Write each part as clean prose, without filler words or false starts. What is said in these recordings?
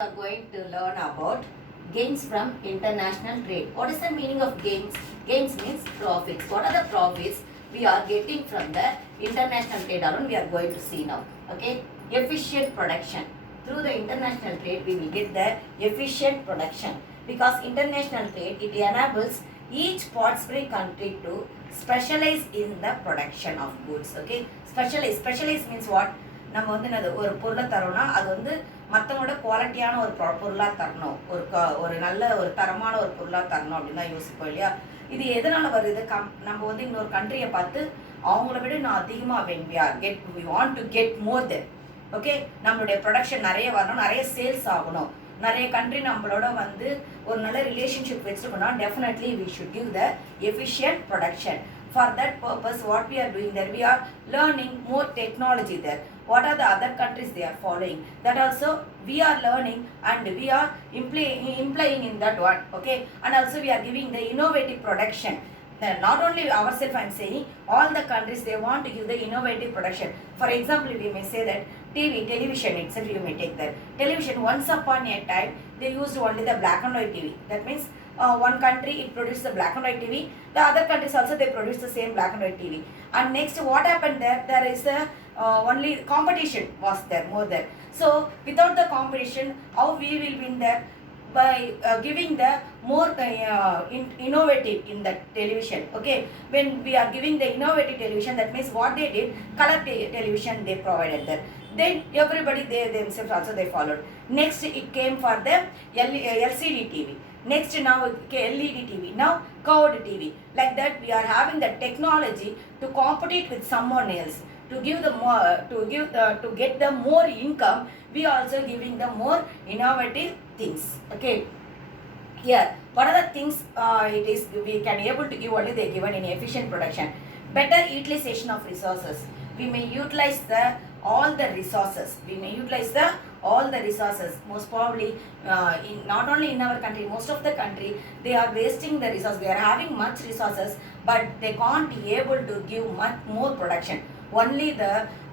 We are going to learn about gains from international trade. What is the meaning of gains? Gains means profits. What are the profits we are getting from the international trade alone? We are going to see now. Okay, efficient production. Through the international trade, we will get the efficient production because international trade it enables each participatory country to specialize in the production of goods. Okay, specialize means what? நம்ம வந்து என்னது ஒரு பொருளை தரோம்னா அது வந்து மற்றவங்களோட குவாலிட்டியான ஒரு பொருளாக தரணும், ஒரு நல்ல ஒரு தரமான ஒரு பொருளாக தரணும் அப்படின்னு தான் யோசிப்போம் இல்லையா. இது எதனால் வருது? நம்ம வந்து இன்னொரு கண்ட்ரியை பார்த்து அவங்கள விட நான் அதிகமாக we want to get more then. Okay, நம்மளுடைய ப்ரொடக்ஷன் நிறைய வரணும், நிறைய சேல்ஸ் ஆகணும், நிறைய கண்ட்ரி நம்மளோட வந்து ஒரு நல்ல ரிலேஷன்ஷிப் வச்சுருக்கோம்னா definitely we should give the efficient production. For that purpose, what we are doing there, we are learning more technology there. What are the other countries they are following? That also we are learning and we are implying in that one. Okay, and also we are giving the innovative production. Not only ourselves, I am saying all the countries they want to give the innovative production. For example, we may say that television itself, you may take that. Television, once upon a time, they used only the black and white TV. That means one country it produced the black and white TV, the other countries also they produce the same black and white TV. And next what happened there? There is a only competition was there, more there. So without the competition, how we will win there? By giving the more innovative in the television. Okay, when we are giving the innovative television, that means what they did, color television they provided there. Then everybody they themselves also they followed. Next it came for the LCD TV. Next now LED TV, now curved TV. Like that we are having the technology to compete with someone else, to give the more, to get the more income. We are also giving the more innovative things. Okay, here what are the things it is we can able to give only they given in efficient production. Better utilization of resources. We may utilize the all the resources. We may utilize the all the resources. Most probably not only in our country, most of the country they are wasting the resources. They are having much resources but they can't be able to give much more production. Only the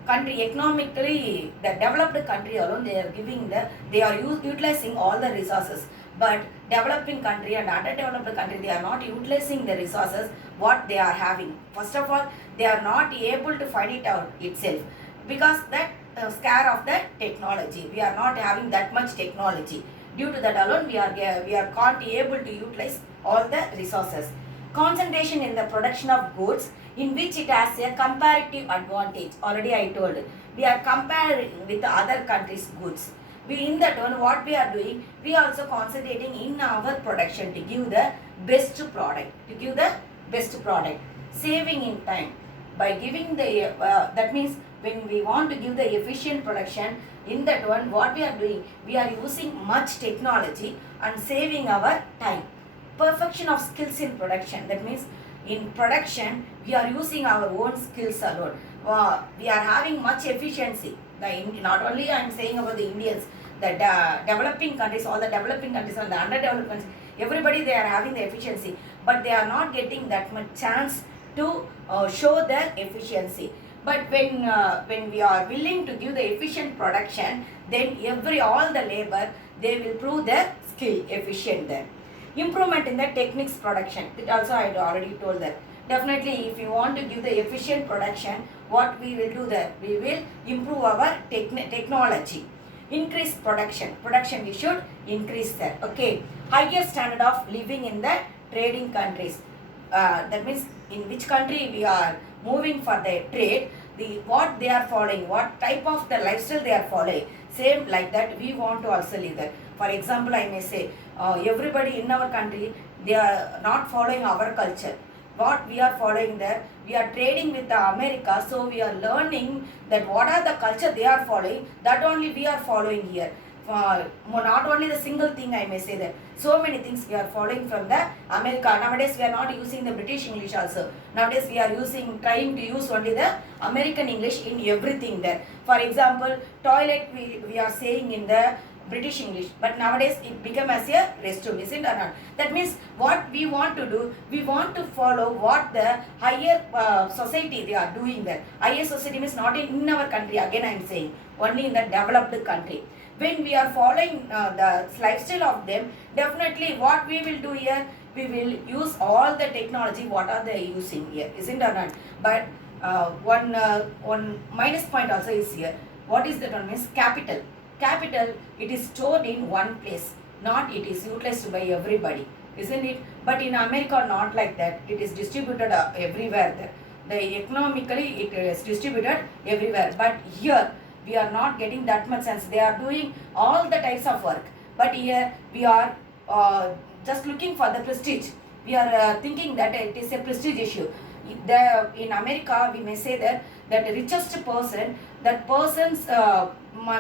country economically, the developed country alone, they are utilizing all the resources. But developing country and underdeveloped country, they are not utilizing the resources what they are having. First of all, they are not able to find it out itself because that scare of the technology. We are not having that much technology. Due to that alone, we are can't able to utilize all the resources. Concentration in the production of goods in which it has a comparative advantage. Already I told, we are comparing with the other countries' goods. We in that one, what we are doing, we are also concentrating in our production to give the best product. Saving in time by giving the that means when we want to give the efficient production, in that one what we are doing, we are using much technology and saving our time. Perfection of skills in production. That means in production we are using our own skills alone. We are having much efficiency. Not only I am saying about the Indians, the developing countries, all the developing countries and the underdeveloped countries, everybody they are having the efficiency, but they are not getting that much chance to show their efficiency. But when we are willing to give the efficient production, then all the labor they will prove their skill efficient there. Improvement in the techniques production. That also I already told that. Definitely, if you want to give the efficient production, what we will do there? We will improve our technology. Increase production. Production we should increase that. Okay. Higher standard of living in the trading countries. That means in which country we are moving for the trade, what they are following, what type of the lifestyle they are following. Same like that we want to also live that. For example, I may say everybody in our country they are not following our culture. What we are following there, we are trading with the America, so we are learning that what are the culture they are following, that only we are following here. Not only the single thing I may say that, so many things we are following from the America. Nowadays we are not using the British English also. Nowadays we are trying to use only the American English in everything there. For example, toilet we are saying in the British English, but nowadays it became as a restroom, isn't it? That means what we want to do, we want to follow what the higher society they are doing there. Higher society means not in our country, again I am saying, only in the developed country. When we are following the lifestyle of them, definitely what we will do here, we will use all the technology what are they using here, isn't it or not? But one minus point also is here. What is that one means? Capital. Capital, it is stored in one place, not it is utilized by everybody, isn't it? But in America, not like that. It is distributed everywhere there. The economically it is distributed everywhere. But here we are not getting that much sense. They are doing all the types of work. But here we are just looking for the prestige. We are thinking that it is a prestige issue. In America, we may say that the richest person, that person's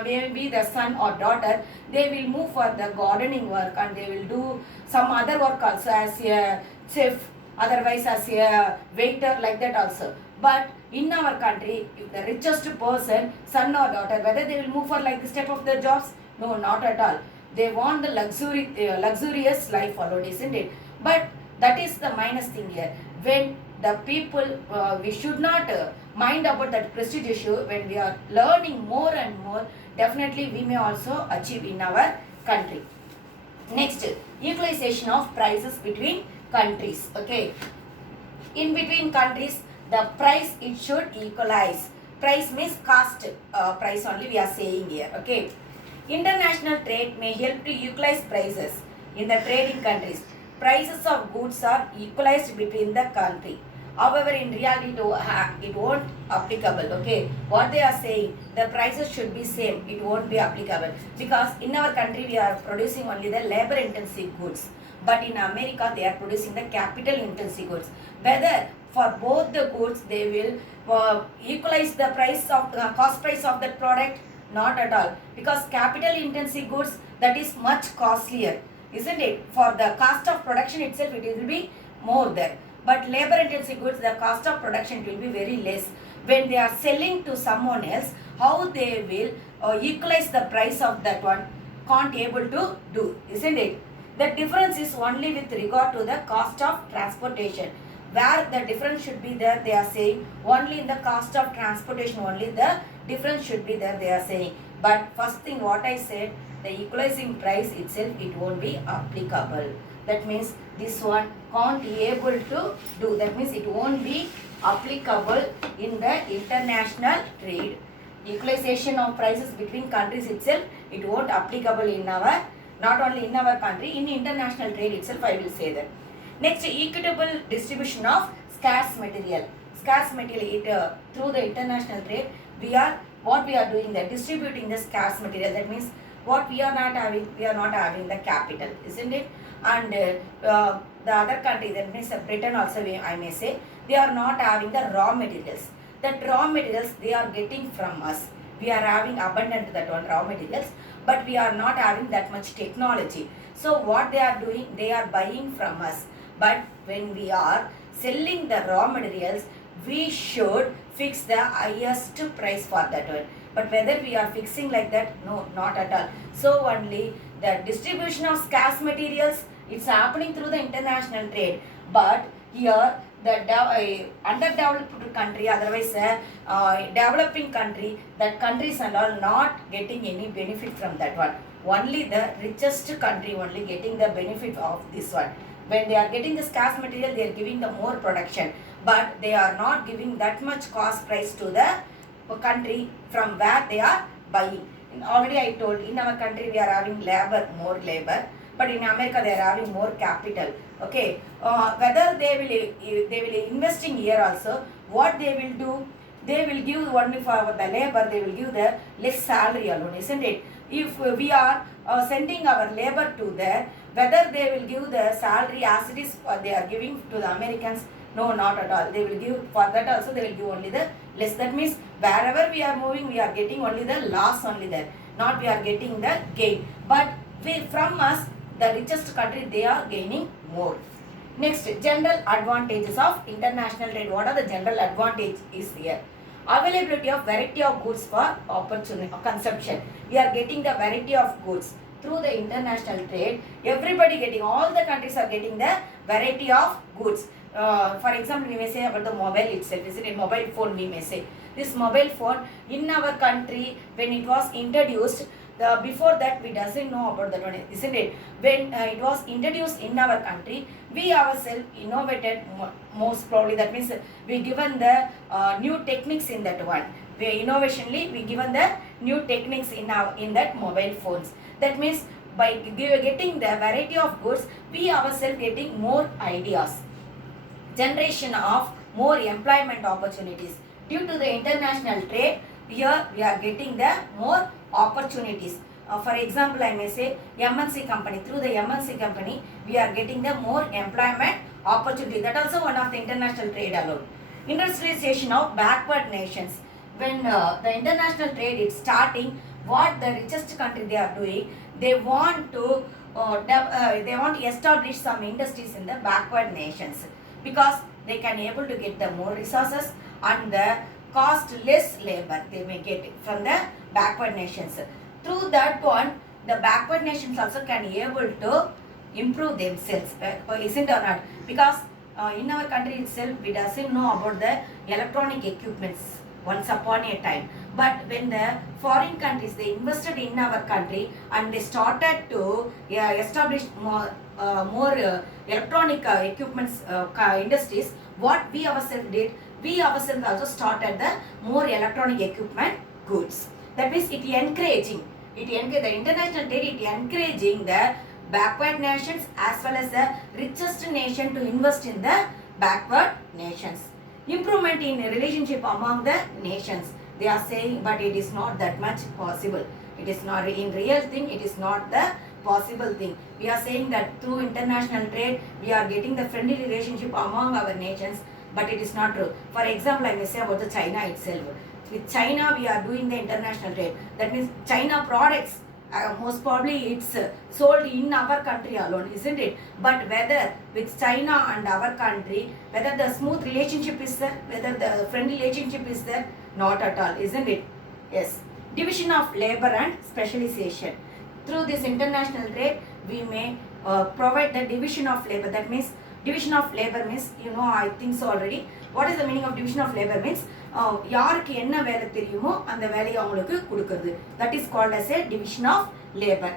maybe the son or daughter, they will move for the gardening work and they will do some other work also as a chef, otherwise as a waiter, like that also. But in our country, if the richest person, son or daughter, whether they will move for like this type of the jobs? No, not at all. They want the luxurious life alone, isn't it? But that is the minus thing here. When the people, we should not mind about that prestige issue. When we are learning more and more, definitely we may also achieve in our country. Next, equalization of prices between countries. Okay, in between countries, the price it should equalize. Price means cost, price only we are saying here. Okay, international trade may help to equalize prices in the trading countries. Prices of goods are equalized between the country. However, in reality, it won't applicable. Okay, what they are saying, the prices should be same. It won't be applicable because in our country we are producing only the labor-intensive goods, but in America they are producing the capital-intensive goods. Whether for both the goods they will equalize the price of cost price of that product? Not at all, because capital-intensive goods, that is much costlier, isn't it? For the cost of production itself, it will be more there. But labor-intensive goods, the cost of production will be very less. When they are selling to someone else, how they will equalize the price of that one? Can't able to do, isn't it? The difference is only with regard to the cost of transportation. Where the difference should be there, they are saying only in the cost of transportation only the difference should be there, they are saying. But first thing what I said, the equalizing price itself, it won't be applicable. That means this one can't be able to do. That means it won't be applicable in the international trade. Equalization of prices between countries itself, it won't applicable in our, not only in our country, in international trade itself, I will say that. Next, equitable distribution of scarce material. Scarce material, it, through the international trade, what we are doing there, distributing the scarce material. That means what we are not having the capital, isn't it? And the other country, that means Britain also, I may say, they are not having the raw materials. That raw materials they are getting from us. We are having abundant that one raw materials, but we are not having that much technology. So what they are doing, they are buying from us. But when we are selling the raw materials, we should fix the highest price for that one. But whether we are fixing like that, no, not at all. So only the distribution of scarce materials, it's happening through the international trade. But here the underdeveloped country, otherwise developing country, that countries and all not getting any benefit from that one. Only the richest country only getting the benefit of this one. When they are getting the scarce material, they are giving the more production, but they are not giving that much cost price to the country from where they are buying. Already I told, in our country we are having more labor, but in America they are having more capital. Okay, whether they will investing here also, what they will do, they will give only for the labor, they will give the less salary alone, isn't it? If we are sending our labor to there, whether they will give the salary as it is they are giving to the Americans? No, not at all. They will give, for that also they will give only the less. That means wherever we are moving, we are getting only the loss only there, not we are getting the gain. But from us, the richest country, they are gaining more. Next, general advantages of international trade. What are the general advantage is here? Availability of variety of goods for opportunity consumption. We are getting the variety of goods through the international trade. Everybody getting, all the countries are getting the variety of goods. For example, we may say about the mobile itself, isn't it? Mobile phone, we may say. This mobile phone in our country, when it was introduced, Before that we doesn't know about that one, isn't it? When it was introduced in our country, we ourselves innovated most probably. That means we given the new techniques in that one. We innovationally we given the new techniques in that mobile phones. That means by getting the variety of goods, we ourselves getting more ideas, generation of more employment opportunities. Due to the international trade, here we are getting the more opportunities. For example, I may say MNC company. Through the MNC company, we are getting the more employment opportunity. That also one of the international trade alone. Industrialization of backward nations. When the international trade is starting, what the richest country they are doing, they want to establish some industries in the backward nations, because they can able to get the more resources and the cost less labor they may get from the backward nations. Through that one, the backward nations also can able to improve themselves, isn't or not? Because in our country itself, we doesn't know about the electronic equipments once upon a time. But when the foreign countries, they invested in our country and they started to establish more electronic equipments industries, what we ourselves did, we ourselves also started the more electronic equipment goods. That means the international trade, it encouraging the backward nations as well as the richest nation to invest in the backward nations. Improvement in relationship among the nations, they are saying, but it is not that much possible. It is not in real thing, it is not the possible thing. We are saying that through international trade, we are getting the friendly relationship among our nations, but it is not true. For example, I may say about the China itself. With China, we are doing the international trade. That means China products, most probably it's sold in our country alone, isn't it? But whether with China and our country, whether the smooth relationship is there, whether the friendly relationship is there, not at all, isn't it? Yes. Division of labor and specialization. Through this international trade, we may provide the division of labor. That means division of labor means, I think so already. What is the meaning of division of labor means? யாருக்கு என்ன வேலை தெரியுமோ அந்த வேலையை அவங்களுக்கு கொடுக்கிறது. That is called as a division of labor.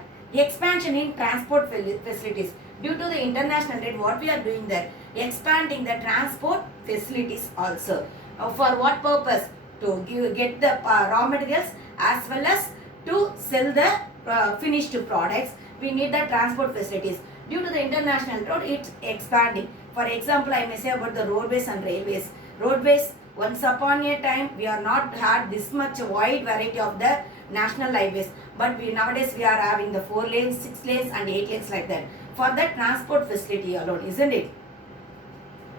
Expansion in transport facilities. Due to the international trade, what we are doing there? Expanding the transport facilities also. For what purpose? To get the raw materials as well as to sell the finished products. We need the transport facilities. Due to the international trade, it's expanding. For example, I may say about the roadways and railways. Roadways, once upon a time, we are not had this much wide variety of the national highways. But nowadays we are having the 4 lanes, 6 lanes and 8 lanes like that. For the transport facility alone, isn't it?